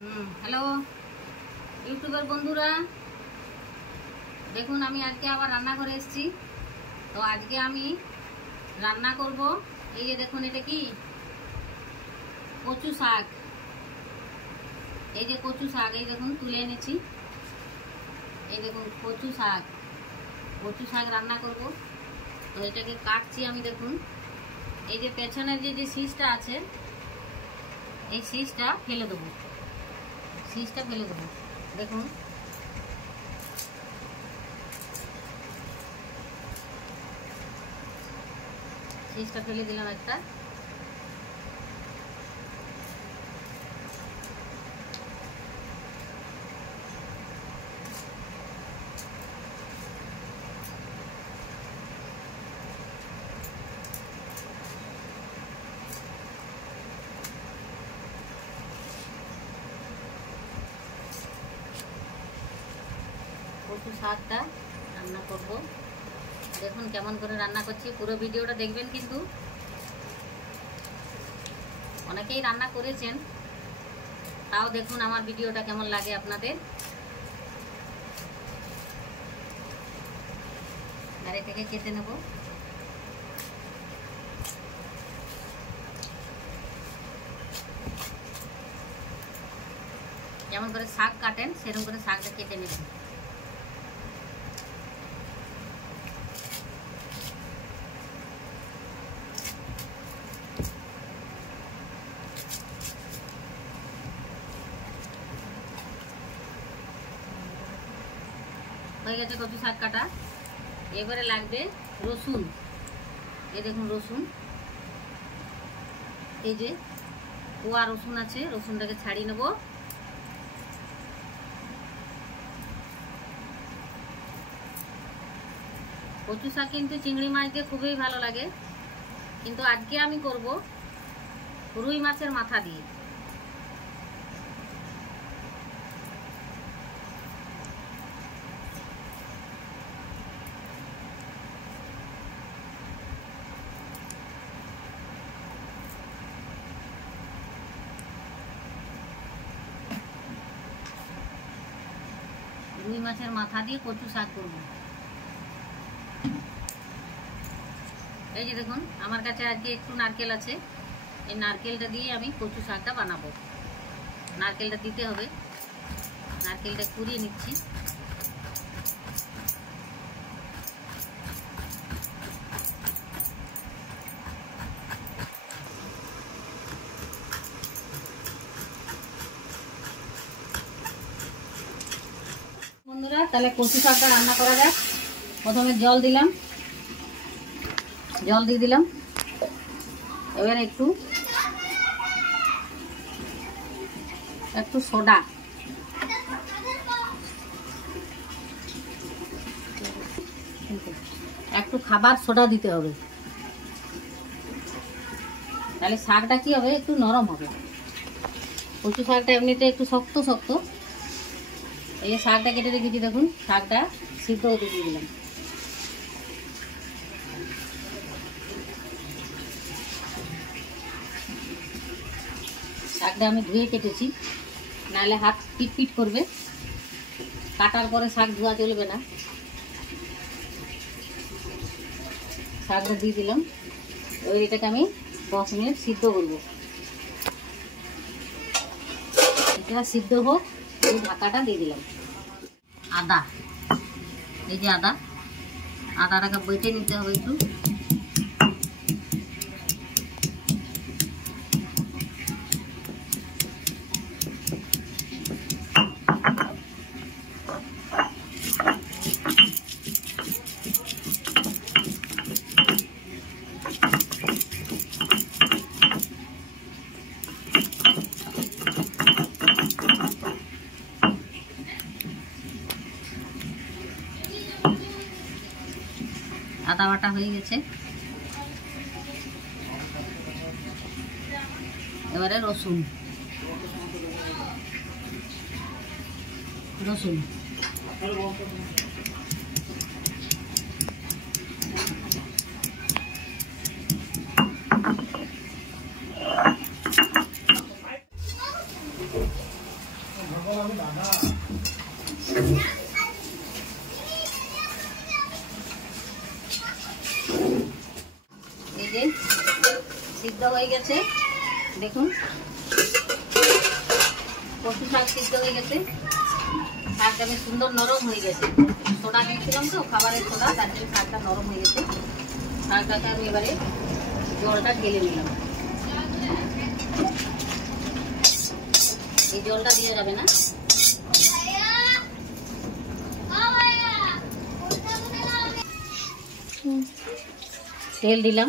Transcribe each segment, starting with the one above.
হ্যালো ইউটিউবের বন্ধুরা, দেখুন আমি আজকে আবার রান্না করে এসেছি। তো আজকে আমি রান্না করব, এই যে দেখুন এটা কি কচু শাক। এই যে কচু শাক, এই দেখুন তুলে এনেছি। এই দেখুন কচু শাক রান্না করব। তো এটাকে কাটছি আমি। দেখুন এই যে পেছনের যে শীষটা আছে, এই শীষটা ফেলে দেবো। দেখুন শীষটা ফেলে দিলাম একটা। কচু শাকটা রান্না করব। দেখুন কেমন করে রান্না করছি, পুরো ভিডিওটা দেখবেন। কিন্তু অনেকেই রান্না করেছেন, তাও দেখুন আমার ভিডিওটা কেমন লাগে আপনাদের। গাড়ি থেকে কেটে নেব। যেমন করে শাক কাটেন সেরকম করে শাকটা কেটে নেবেন। হয়ে গেছে কচু শাক কাটা। এবারে লাগবে রসুন। এই দেখুন রসুন, এই যে কোয়া রসুন আছে, রসুনটাকে ছাড়িয়ে নেব। কচু শাক কিন্তু চিংড়ি মাছ দিয়ে খুবই ভালো লাগে, কিন্তু আজকে আমি করব রুই মাছের মাথা দিয়ে। রুই মাছের মাথা দিয়ে কচু শাক করব। এই যে দেখুন আমার কাছে আজকে একটু নারকেল আছে, এই নারকেলটা দিয়ে আমি কচু শাকটা বানাবো। নারকেলটা দিতে হবে, নারকেলটা কুড়িয়ে নিচ্ছি। বন্ধুরা, তাহলে কচু শাকটা রান্না করা যাক। প্রথমে জল দিলাম, জল দিয়ে দিলাম। এবার একটু সোডা, একটু খাবার সোডা দিতে হবে, তাহলে শাকটা কি হবে, একটু নরম হবে। কচু শাকটা এমনিতে একটু শক্ত শক্ত। এই যে শাকটা কেটে রেখেছি, দেখুন শাকটা সিদ্ধ হতে দিয়ে দিলাম। শাকটা আমি ধুয়ে কেটেছি, নাহলে হাত পিট করবে। কাটার পরে শাক ধোয়া চলবে না। শাকটা দিয়ে দিলাম। ওই এটাকে আমি 10 মিনিট সিদ্ধ করব। এটা সিদ্ধ হোক, এই ঢাকাটা দিয়ে দিলাম। আদা, এই যে আদাটাকে বেটে নিতে হবে একটু। আদা বাটা হয়ে গেছে। এবারে রসুন, এই যে সিদ্ধ হয়ে গেছে, দেখুন কচু শাক সিদ্ধ হয়ে গেছে। শাকটা বেশ সুন্দর নরম হয়ে গেছে, সোডা দিয়েছিলাম তো খাবারের সোডা, তার জন্য শাকটা নরম হয়ে গেছে। শাকটাকে আমি এবারে জলটা ঢেলে নিলাম। এই জলটা দিয়ে যাবে না, তেল দিলাম,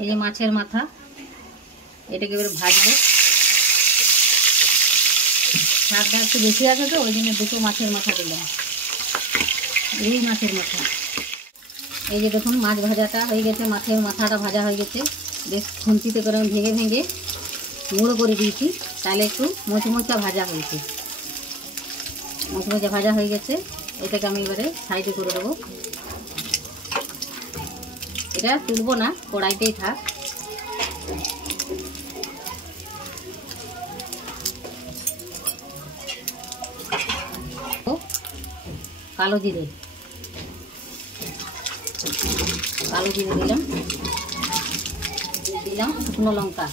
এই যে মাছের মাথা, এটাকে এবার ভাজবো। শাকটা একটু বেশি আছে তো ওই জন্য দুটো মাছের মাথা দিলাম, এই মাছের মাথা। এই যে দেখুন মাছ ভাজাটা হয়ে গেছে, মাছের মাথাটা ভাজা হয়ে গেছে। বেশ খুন্তিতে করে আমি ভেঙে ভেঙে গুঁড়ো করে দিয়েছি, তাহলে একটু মোচমোচা ভাজা হয়েছে। মোচমোচা ভাজা হয়ে গেছে, এটাকে আমি এবারে সাইডে করে দেবো। এটা তুলবো না, কড়াইতেই থাক। কালো জিরে দিলাম, দিলাম শুকনো লঙ্কা,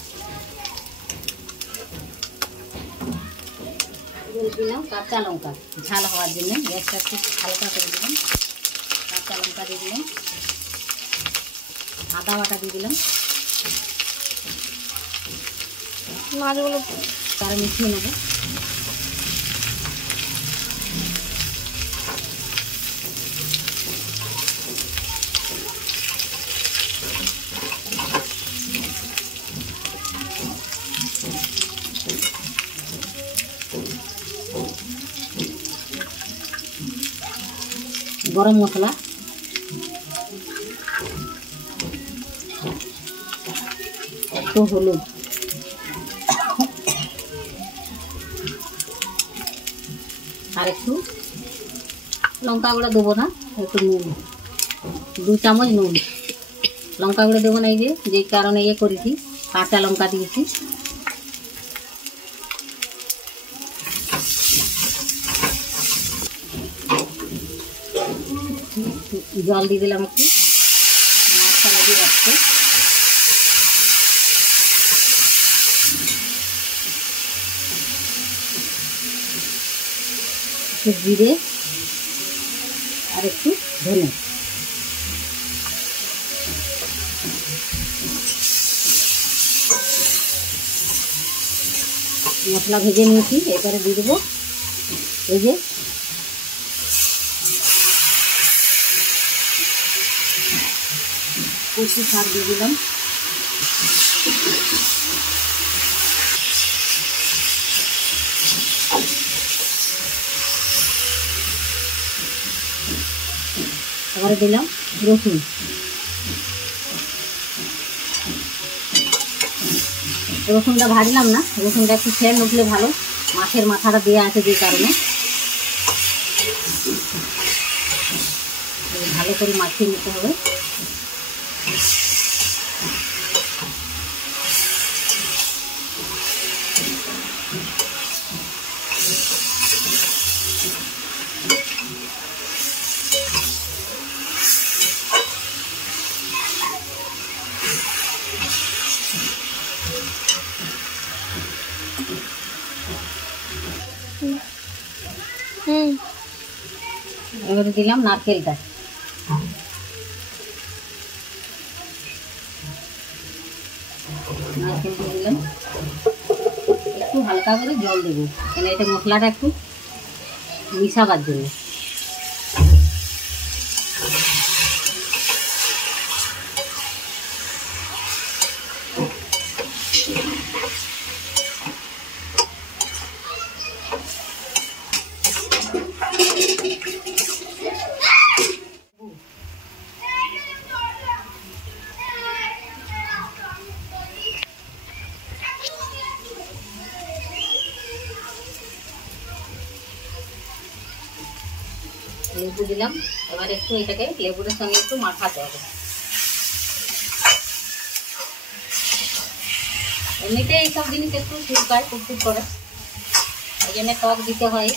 দিলাম কাঁচা লঙ্কা ঝাল হওয়ার জন্য, গ্যাসটা একটু হালকা করে দিলাম। কাঁচা লঙ্কা দিয়ে দিলাম, আদা বাটা দিয়ে দিলাম, মাছগুলো তারা মিশিয়ে নেব। গরম মশলা, একটু হলুদ, আর একটু লঙ্কা গুঁড়া দেবো না, একটু নুন, 2 চামচ নুন। লঙ্কা গুঁড়ো দেবো না, এই যে কারণে করেছি, কাঁচা লঙ্কা দিয়েছি। জল দিয়ে দিলাম একটু, মাছটা লেগে যাচ্ছে। একটু জিরে আর একটু ধনে, মশলা ভেজে নিয়েছি। এবারে দিয়ে দেবো এই যে কচু শাক দিয়ে দিলাম, এবারে দিলাম রসুন, রসুনটা ভাজলাম না, রসুনটা একটু সেন্ট উঠলে ভালো, মাছের মাথাটা দেওয়া আছে যে কারণে। ভালো করে মাখিয়ে নিতে হবে। এবারে দিলাম নারকেলটা, নারকেল দিয়ে দিলাম। একটু হালকা করে জল দেবো, কেন এটা মশলাটা একটু মিশাবার জন্য। লেবু দিলাম, এবার এবার একটু এটাকে লেবুর সঙ্গে একটু মাখাতে হবে। এমনিতে এইসব জিনিস একটু শুকায় টুকটুক করে, ওই জন্য টক দিতে হয়।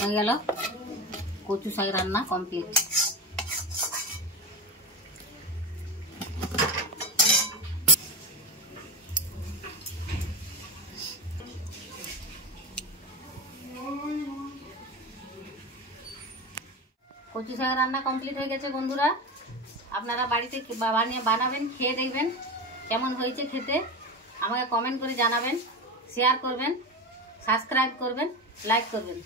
হয়ে গেল কচু শাক রান্না কমপ্লিট। কচু শাক রান্না কমপ্লিট হয়ে গেছে বন্ধুরা। আপনারা বাড়িতে বানাবেন, খেয়ে দেখবেন কেমন হয়েছে খেতে। আমাকে কমেন্ট করে জানাবেন, শেয়ার করবেন, সাবস্ক্রাইব করবেন, লাইক করবেন।